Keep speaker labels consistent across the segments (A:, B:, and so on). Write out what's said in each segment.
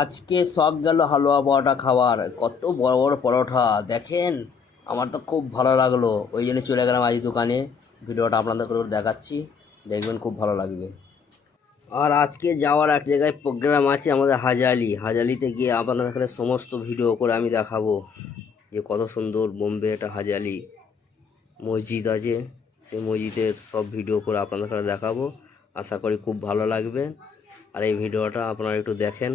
A: আজকে শখ গেল হালুয়া পরোটা খাওয়ার। কত বড় বড় পরোটা দেখেন? আমার তো খুব ভালো লাগল। ওই জন্য চলে গেলাম আজ দোকানে। ভিডিওটা আপনাদের করে দেখাচ্ছি। দেখবেন খুব ভালো লাগবে। আর আজকে যাওয়ার এক জায়গায় প্রোগ্রাম আছে আমাদের হাজালি। হাজালিতে গিয়ে আপনাদের এখানে সমস্ত ভিডিও করে আমি দেখাবো। যে কত সুন্দর বোম্বে এটা হাজালি মসজিদ আছে। সেই মসজিদের সব ভিডিও করে আপনাদের এখানে দেখাবো। আশা করি খুব ভালো লাগবে। আর এই ভিডিওটা আপনারা একটু দেখেন।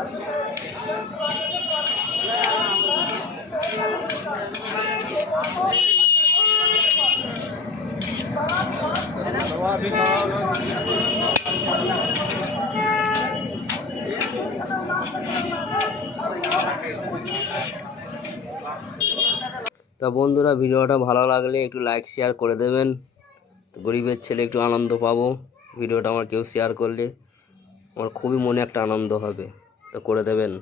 A: তা বন্ধুরা, ভিডিওটা ভালো লাগলে একটু লাইক শেয়ার করে দেবেন। গরিবের ছেলে একটু আনন্দ পাবো। ভিডিওটা আমার কেউ শেয়ার করলে আমার খুবই মনে একটা আনন্দ হবে। করে দেবেন।